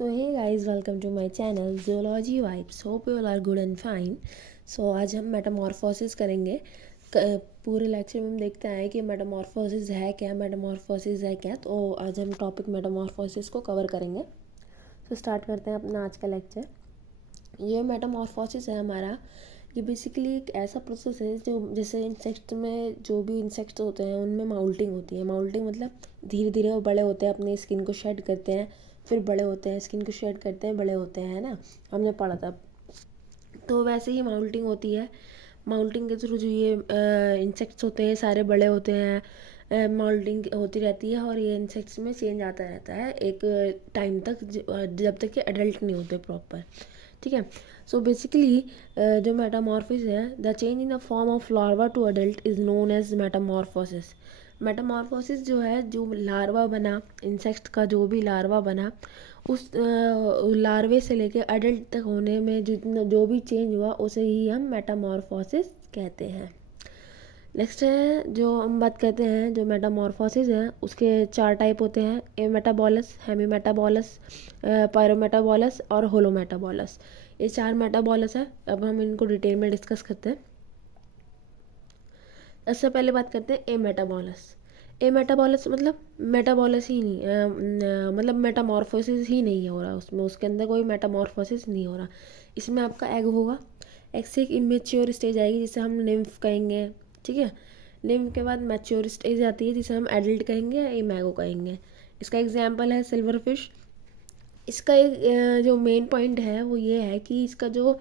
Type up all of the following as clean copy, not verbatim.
So hey guys, welcome to my channel Zoology Vibes. Hope you all are good and fine. So आज हम Metamorphosis करेंगे. पूरे lecture में हम देखते हैं कि मेटामॉर्फोसिस है क्या. तो आज हम टॉपिक मेटामॉर्फोसिस को कवर करेंगे. तो स्टार्ट करते हैं अपना आज का लेक्चर. ये मेटामॉर्फोसिस है हमारा. ये बेसिकली एक ऐसा प्रोसेस है जो जैसे इंसेक्ट में जो भी इंसेक्ट्स होते हैं उनमें माउल्टिंग होती है. माउल्टिंग मतलब धीरे धीरे वो बड़े होते हैं, अपनी स्किन को शेड करते हैं, फिर बड़े होते हैं, स्किन को शेड करते हैं, बड़े होते हैं, है ना. हमने पढ़ा था. तो वैसे ही माउल्टिंग होती है. माउल्टिंग के थ्रू जो ये इंसेक्ट्स होते हैं सारे बड़े होते हैं. माउल्टिंग होती रहती है और ये इंसेक्ट्स में चेंज आता रहता है एक टाइम तक, जब तक कि एडल्ट नहीं होते प्रॉपर. ठीक है. सो बेसिकली जो मेटामॉर्फिस है, the change in the form of larva to adult is known as metamorphosis. Metamorphosis जो है, जो लार्वा बना इंसेक्ट का, जो भी लार्वा बना, उस लार्वे से लेके अडल्ट तक होने में जितना जो भी चेंज हुआ उसे ही हम मेटामॉर्फोसिस कहते हैं. नेक्स्ट है जो हम बात करते हैं, जो मेटामॉर्फोसिस है उसके 4 टाइप होते हैं: एमेटाबॉलस, हेमीमेटाबॉलस, पायरोमेटाबॉलस और होलोमेटाबॉलस. ये 4 मेटाबॉलस है. अब हम इनको डिटेल में डिस्कस करते हैं. सबसे पहले बात करते हैं एमेटाबॉलस. एमेटाबॉलस मतलब मेटाबॉलस ही नहीं, मतलब मेटामॉर्फोसिस ही नहीं हो रहा उसमें, उसके अंदर कोई मेटामॉर्फोसिस नहीं हो रहा. इसमें आपका एग होगा. एग से एक इमेच्योर स्टेज आएगी जिसे हम निम्फ कहेंगे. ठीक है. निम्फ के बाद मैच्योर स्टेज आती है जिसे हम एडल्ट कहेंगे या इमैगो कहेंगे. इसका एग्जाम्पल है सिल्वर फिश. इसका एक जो मेन पॉइंट है वो ये है कि इसका जो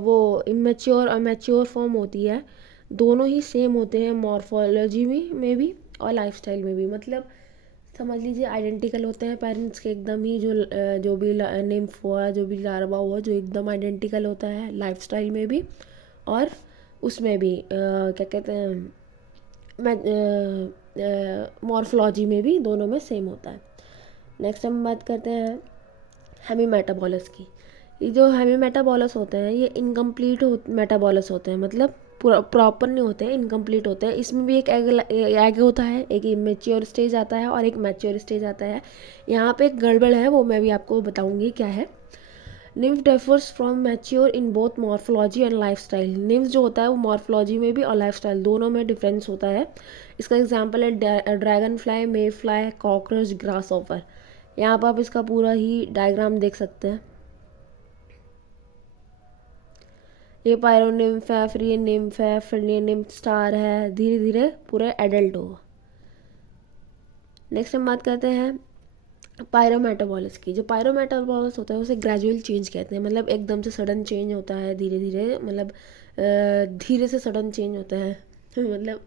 वो इमेच्योर और मैच्योर फॉर्म होती है, दोनों ही सेम होते हैं मॉर्फोलॉजी में भी और लाइफस्टाइल में भी. मतलब समझ लीजिए आइडेंटिकल होते हैं पेरेंट्स के एकदम ही. जो भी निम्फ हुआ, जो भी लार्वा हुआ, जो एकदम आइडेंटिकल होता है लाइफस्टाइल में भी और उसमें भी क्या कहते हैं, मॉर्फोलॉजी में भी, दोनों में सेम होता है. नेक्स्ट हम बात करते हैं हेमीमेटाबॉलस की. ये जो हेमीमेटाबॉलस होते हैं ये इनकम्प्लीट मेटाबॉलस होते हैं. मतलब पूरा प्रॉपर नहीं होते हैं, इनकम्प्लीट होते हैं. इसमें भी एक एग होता है, एक इमेच्योर स्टेज आता है और एक मैच्योर स्टेज आता है. यहाँ पे एक गड़बड़ है, वो मैं भी आपको बताऊँगी क्या है. Nymph differs from mature in both morphology and lifestyle. Nymph जो होता है वो मॉर्फोलॉजी में भी और लाइफस्टाइल दोनों में डिफरेंस होता है. इसका एग्जांपल है ड्रैगन फ्लाई, मे फ्लाई, कॉकरोच, ग्रास ऑफर. यहाँ पर आप इसका पूरा ही डायग्राम देख सकते हैं. ये पायरो निम्फ है, फिर ये निम्फ है, फिर ये निम्फ स्टार है. धीरे धीरे पूरे एडल्ट होगा. नेक्स्ट हम बात करते हैं पायरोमेटाबॉलस की. जो पायरोमेटाबॉलस होता है उसे ग्रेजुअल चेंज कहते हैं. मतलब एकदम से सडन चेंज होता है, धीरे धीरे, मतलब धीरे से सडन चेंज होता है. मतलब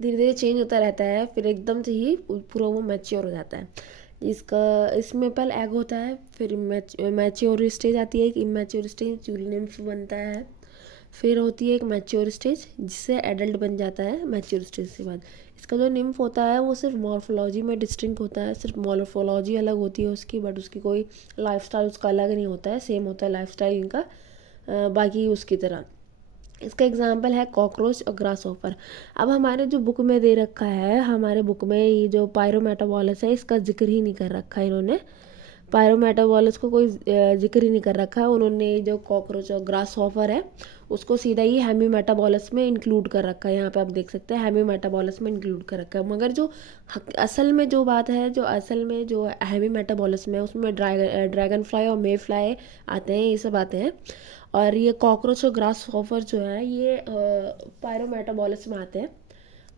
धीरे धीरे चेंज होता रहता है, फिर एकदम से ही पूरा वो मैच्योर हो जाता है. इसका इसमें पहले एग होता है, फिर मैच्योर स्टेज आती है, एक इमेच्योर स्टेज चूली निम्फ बनता है, फिर होती है एक मैच्योर स्टेज जिससे एडल्ट बन जाता है मैच्योर स्टेज के बाद. इसका जो निम्फ होता है वो सिर्फ मॉर्फोलॉजी में डिस्टिंक्ट होता है. सिर्फ मॉर्फोलॉजी अलग होती है उसकी, बट उसकी कोई लाइफस्टाइल उसका अलग नहीं होता है, सेम होता है लाइफस्टाइल इनका बाकी उसकी तरह. इसका एग्जाम्पल है कॉकरोच और ग्रास ऑफर. अब हमारे जो बुक में दे रखा है, हमारे बुक में ये जो पायरोमेटाबॉलस है इसका जिक्र ही नहीं कर रखा है इन्होंने. पायरोमेटाबॉलस को कोई जिक्र ही नहीं कर रखा है उन्होंने. जो कॉकरोच और ग्रास हॉपर है उसको सीधा ही हेमीमेटाबॉलस में इंक्लूड कर रखा है. यहाँ पे आप देख सकते हैं हेमीमेटाबॉलस में इंक्लूड कर रखा है. मगर जो असल में जो बात है, जो असल में जो हेमीमेटाबॉलस में उसमें ड्रैगन फ्लाई और मे फ्लाई आते हैं, ये सब आते हैं. और ये कॉकरोच और ग्रास हॉपर जो है ये पायरोमेटाबॉलस में आते हैं.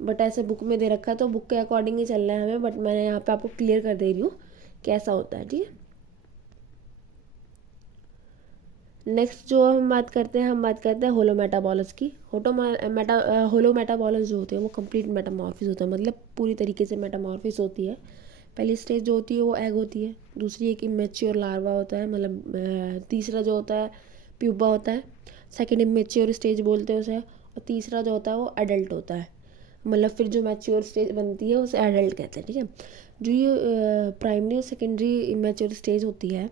बट ऐसे बुक में दे रखा है तो बुक के अकॉर्डिंग ही चल रहा है हमें. बट मैंने यहाँ पे आपको क्लियर कर दे रही हूँ कैसा होता है. ठीक है. नेक्स्ट जो हम बात करते हैं, होलोमेटाबॉलस की. होलोमेटाबॉलस जो होते हैं वो कंप्लीट मेटामॉर्फिस होता है. मतलब पूरी तरीके से मेटामॉर्फिस होती है. पहली स्टेज जो होती है वो एग होती है, दूसरी एक इमेच्योर लार्वा होता है, मतलब तीसरा जो होता है प्यूपा होता है, सेकंड इमेच्योर स्टेज बोलते हैं उसे, और तीसरा जो होता है वो एडल्ट होता है. मतलब फिर जो मैच्योर स्टेज बनती है उसे एडल्ट कहते हैं. ठीक है. जो ये प्राइमरी और सेकेंडरी इमेच्योर स्टेज होती है,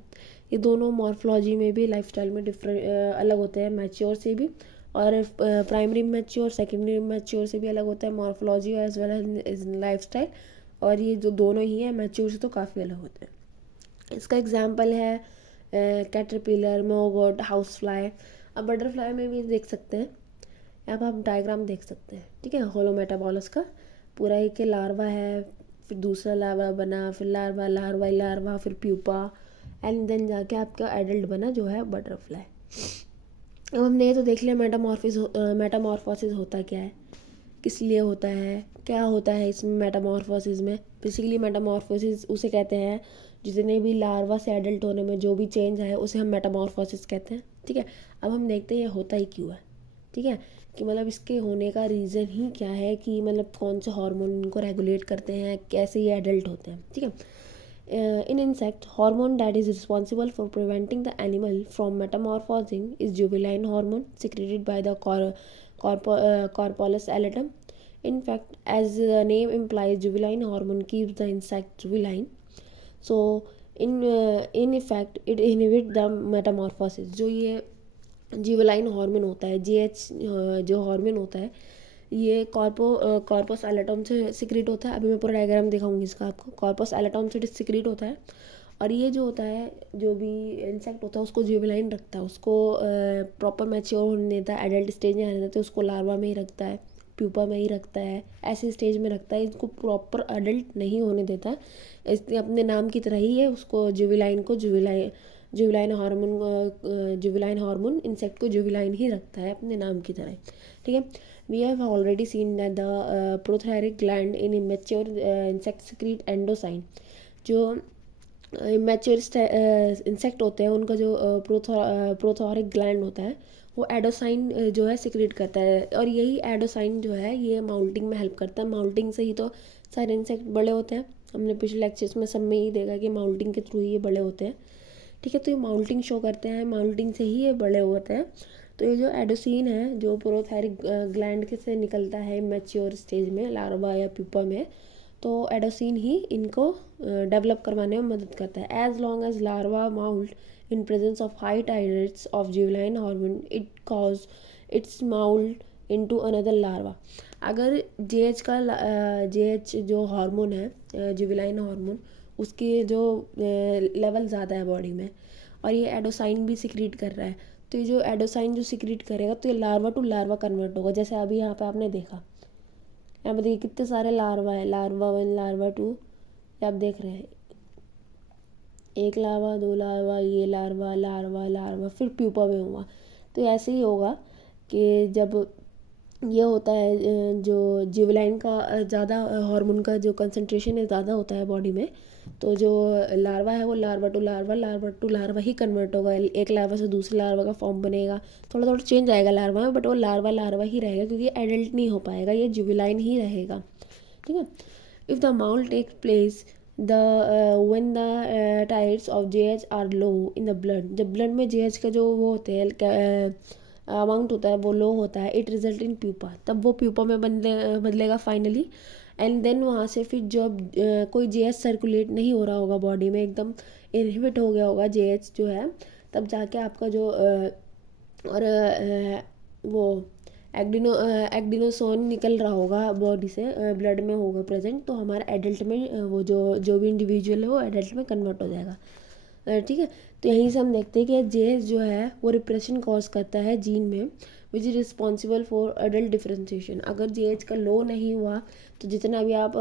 ये दोनों मॉर्फोलॉजी में भी लाइफस्टाइल में डिफरेंट अलग होते हैं मैच्योर से भी. और प्राइमरी मैच्योर सेकेंडरी मैच्योर से भी अलग होता है morphology as well as lifestyle. और ये जो दोनों ही हैं मैच्योर से तो काफ़ी अलग होते हैं. इसका एग्जाम्पल है कैटरपिलर, मोगोट, हाउस फ्लाई। अब बटरफ्लाई में भी देख सकते हैं, यहाँ पर आप डायग्राम देख सकते हैं, ठीक है। होलोमेटाबॉलस का पूरा ही के लार्वा है, फिर दूसरा लार्वा बना, फिर लार्वा, लार्वा, लार्वा, फिर प्यूपा, एंड देन जाके आपका एडल्ट बना जो है बटरफ्लाई। अब हमने ये तो देख लिया मेटामॉर्फोसिस होता क्या है, किस लिए होता है, क्या होता है इसमें मेटामॉर्फोसिस में। बेसिकली मेटामॉर्फोसिस उसे कहते हैं जितने भी लार्वा से एडल्ट होने में जो भी चेंज है उसे हम मेटामॉर्फोसिस कहते हैं, ठीक है। अब हम देखते हैं ये होता ही क्यों है, ठीक है, कि मतलब इसके होने का रीज़न ही क्या है, कि मतलब कौन से हार्मोन इनको रेगुलेट करते हैं, कैसे ये एडल्ट होते हैं, ठीक है। In insect, hormone that is responsible for preventing the animal from metamorphosing is juveline hormone secreted by the corpus allotrum. In fact, as the name implies, juveline hormone keeps the insect juveline. So, in effect, it inhibits the metamorphosis. जो ये जुवेलाइन hormone होता है, GH जो hormone होता है, ये corpus एलेटम से secrete होता है। अभी मैं पूरा डायग्राम दिखाऊंगी इसका आपको। कॉर्पस एलेटम से सिक्रीट होता है, और ये जो होता है, जो भी इंसेक्ट होता है उसको जुवेलाइन रखता है, उसको प्रॉपर मैच्योर होने देता है, एडल्ट स्टेज में आने देता है, उसको लार्वा में ही रखता है, प्यूपा में ही रखता है, ऐसे स्टेज में रखता है, इसको प्रॉपर एडल्ट नहीं होने देता। इसलिए अपने नाम की तरह ही है, उसको जुवेलाइन हार्मोन इंसेक्ट को जुवेलाइन ही रखता है अपने नाम की तरह, ठीक है। We have already seen that the prothyroid gland in immature insect secrete endocyne. जो इमेच्योर इंसेक्ट होते हैं उनका जो प्रोथोरिक ग्लैंड होता है वो एडोसाइन जो है सिक्रेट करता है, और यही एडोसाइन जो है ये माउल्टिंग में हेल्प करता है। माउल्टिंग से ही तो सारे इंसेक्ट बड़े होते हैं, हमने पिछले लेक्चर्स में सब में ही देखा कि माउल्टिंग के थ्रू ही ये बड़े होते हैं, ठीक है। तो ये माउल्टिंग शो करते हैं, माउल्टिंग से ही ये बड़े होते हैं। तो ये जो एडोसिन है जो प्रोथायरिक ग्लैंड के से निकलता है मैच्योर स्टेज में, लार्वा या प्यूपा में, तो एडोसिन ही इनको डेवलप करवाने में मदद करता है। As long as larva moult in presence of high titres of जुवेलाइन hormone it cause its moult into another larva. अगर जेएच जो हार्मोन है जुवेलाइन हार्मोन, उसके जो लेवल ज़्यादा है बॉडी में, और ये एडोसाइन भी सिक्रीट कर रहा है, तो ये जो एडोसाइन जो सिक्रीट करेगा तो ये लार्वा टू लार्वा कन्वर्ट होगा। जैसे अभी यहाँ पे आपने देखा, यहाँ पे देखिए कितने सारे लार्वा है, लार्वा 1, लार्वा 2, आप देख रहे हैं, एक लार्वा, दो लार्वा, ये लार्वा, लार्वा, लार्वा, फिर प्यूपा में हुआ। तो ऐसे ही होगा कि जब ये होता है जो जुवेलाइन का ज़्यादा हार्मोन का जो कंसंट्रेशन है ज़्यादा होता है बॉडी में, तो जो लार्वा है वो लार्वा टू लार्वा ही कन्वर्ट होगा। एक लार्वा से दूसरे लार्वा का फॉर्म बनेगा, थोड़ा थोड़ा चेंज आएगा लार्वा में, बट वो लार्वा ही रहेगा, क्योंकि एडल्ट नहीं हो पाएगा, ये जुवेलाइन ही रहेगा, ठीक है। If the moult take place the when the tides of JH are low in the blood, जब ब्लड में जेएच का जो वो होते हैं अमाउंट होता है वो लो होता है, इट रिजल्ट इन प्यूपा, तब वो प्यूपा में बदलेगा फाइनली। एंड देन वहाँ से फिर जब कोई जेएच सर्कुलेट नहीं हो रहा होगा बॉडी में, एकदम इनहिबिट हो गया होगा जेएच जो है, तब जाके आपका जो और वो एग्डिनोसोन निकल रहा होगा बॉडी से, ब्लड में होगा प्रेजेंट, तो हमारा एडल्ट में वो जो भी इंडिविजुअल है वो एडल्ट में कन्वर्ट हो जाएगा, ठीक है। तो यहीं से हम देखते हैं कि जेएच जो है वो रिप्रेशन कॉज करता है जीन में, which is responsible for adult differentiation. अगर जेएच का लो नहीं हुआ तो जितना भी आप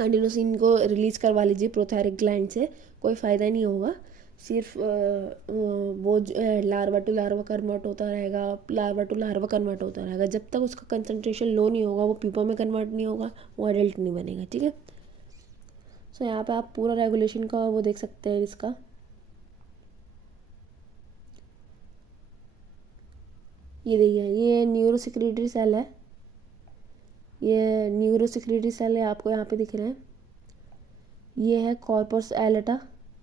एडिनोसिन को रिलीज़ करवा लीजिए प्रोथायरिक ग्लैंड से, कोई फ़ायदा नहीं होगा। सिर्फ वो लार्वा टू लार्वा कन्वर्ट होता रहेगा, जब तक उसका कंसंट्रेशन लो नहीं होगा, वो प्यूपा में कन्वर्ट नहीं होगा, वो एडल्ट नहीं बनेगा, ठीक है। सो यहाँ पे आप पूरा रेगुलेशन का वो देख सकते हैं इसका। ये देखिए, ये न्यूरोसेक्रेटरी सेल है, ये न्यूरोसेक्रेटरी सेल है, आपको यहाँ पे दिख रहे हैं। ये है कॉर्पस एलेटा,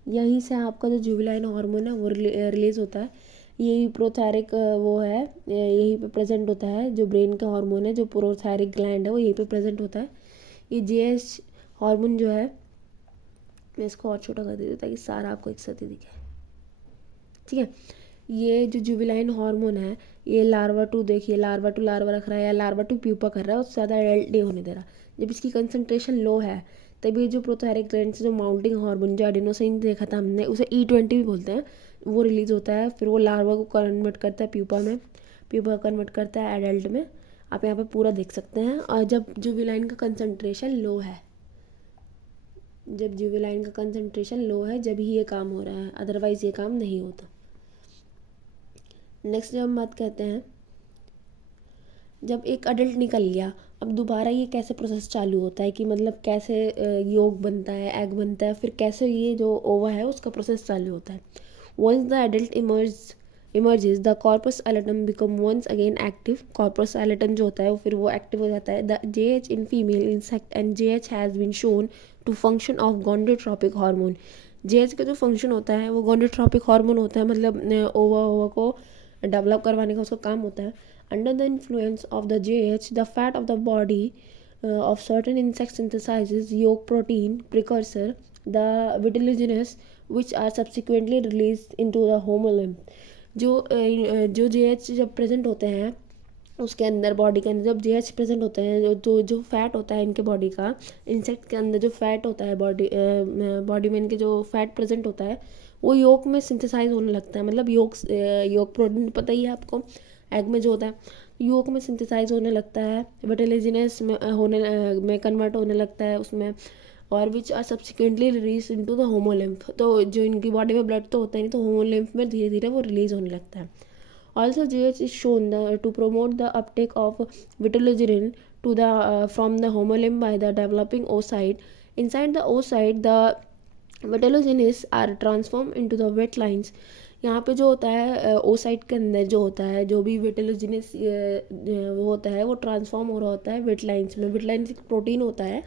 यहीं से आपका जो जुवेलाइन हार्मोन है वो रिलीज होता है। यही प्रोथायरिक वो है, यहीं पे प्रेजेंट होता है, जो ब्रेन का हार्मोन है, जो प्रोथायरिक ग्लैंड है वो यहीं पे प्रेजेंट होता है। ये जेएच हार्मोन जो है, मैं इसको और छोटा कर देती हूँ ताकि सारा आपको एक साथ ही दिखे, ठीक है। ये जो जुवेलाइन हार्मोन है ये लार्वा टू, देखिए लार्वा टू लार्वा रख रहा है या लार्वा टू प्यूपा कर रहा है, उससे ज़्यादा एडल्ट नहीं होने दे रहा। जब इसकी कंसंट्रेशन लो है तभी जो प्रोथायरिक ग्लैंड से जो माउंटिंग हार्मोन जो एडिनोसिन देखा था हमने, उसे E20 भी बोलते हैं, वो रिलीज़ होता है। फिर वो लार्वा को कन्वर्ट करता है प्यूपा में, प्यूपा कन्वर्ट करता है एडल्ट में। आप यहाँ पे पूरा देख सकते हैं। और जब जुवेनाइन का कंसंट्रेशन लो है, जब जुवेनाइन का कंसंट्रेशन लो है जब ही ये काम हो रहा है, अदरवाइज़ ये काम नहीं होता। नेक्स्ट जब हम बात करते हैं, जब एक अडल्ट निकल गया, अब दोबारा ये कैसे प्रोसेस चालू होता है कि मतलब कैसे योग बनता है, एग बनता है, फिर कैसे ये जो ओवा है उसका प्रोसेस चालू होता है। Once the adult emerges the corpus allatum become once again active. Corpus allatum जो होता है वो फिर वो एक्टिव हो जाता है। The JH in female insect and JH has been shown to function of gonadotropic hormone. JH का जो फंक्शन होता है वो गोनेडोट्रोपिक हार्मोन होता है, मतलब ओवा को डेवलप करवाने का उसका काम होता है। Under the influence of the JH, the fat of the body of certain insects synthesizes yolk protein precursor, the vitellogenes, which are subsequently released into the homolymph. जो JH जब प्रेजेंट होते हैं उसके अंदर, बॉडी के अंदर जब JH प्रेजेंट होते हैं, जो फैट होता है इनके बॉडी का, इंसेक्ट के अंदर जो फैट होता है बॉडी में इनके जो फैट प्रेजेंट होता है वो योग में सिंथेसाइज होने लगता है। मतलब योग प्रोटीन पता ही है आपको, एग में जो होता है, योग में सिंथेसाइज होने लगता है, विटेलिजिनस में कन्वर्ट होने लगता है उसमें, और which are subsequently release into the haemolymph. तो जो इनकी बॉडी में ब्लड तो होता ही नहीं, तो होमोलिम्फ में धीरे धीरे वो रिलीज होने लगता है। Also JH is shown to promote the uptake of vitellogenin to the from the haemolymph by the developing oocyte. Inside the oocyte, the vitellogenes are transformed into the wet lines. यहाँ पे जो होता है oocyte के अंदर जो होता है, जो भी विटेलोजिनस वो होता है वो ट्रांसफॉर्म हो रहा होता है वेट लाइन्स में। वेट लाइन्स एक प्रोटीन होता है,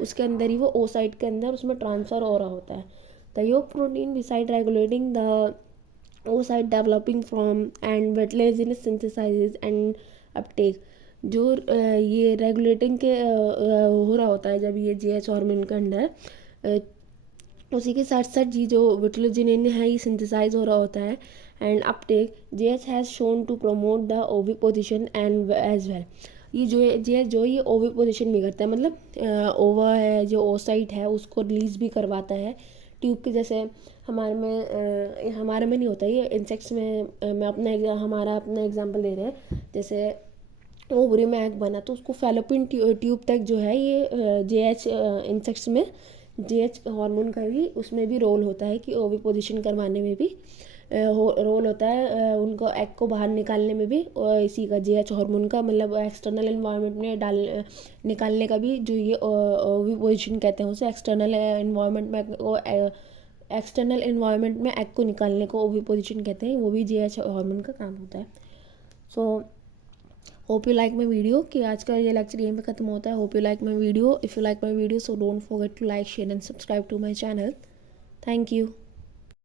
उसके अंदर ही वो oocyte के अंदर उसमें ट्रांसफ़र हो रहा होता है। द योग protein beside regulating the oocyte developing from and vitellogenes synthesizes and uptake, जो ये रेगुलेटिंग के हो रहा होता है जब ये JH हार्मोन के अंदर, उसी के साथ साथ जी जो विटेलोजिन है ये सिंथेसाइज हो रहा होता है। And uptake JH has shown to promote the oviposition and as well. ये जो JH जो ये ओवी पोजिशन में करता है, मतलब ओवा है जो oocyte है उसको रिलीज भी करवाता है ट्यूब के जैसे। हमारे में नहीं होता ये, इंसेक्ट्स में मैं हमारा अपना एग्जांपल दे रहे हैं। जैसे ओवरी में एग बना तो उसको फैलोपियन ट्यूब तक जो है ये JH इंसेक्ट्स में JH हार्मोन का भी उसमें भी रोल होता है कि ओवी पोजिशन करवाने में भी रोल होता है, उनको एग को बाहर निकालने में भी इसी का JH हार्मोन का, मतलब एक्सटर्नल इन्वायरमेंट में निकालने का भी जो ये ओवी पोजिशन कहते हैं उसे, एक्सटर्नल इन्वायरमेंट में एग को निकालने को ओवी पोजिशन कहते हैं, वो भी JH हार्मोन का काम होता है। So hope you like my video, कि आज का ये लेक्चर यहीं पे खत्म होता है। Hope you like my video. If you like my video so don't forget to like, share and subscribe to my channel. Thank you.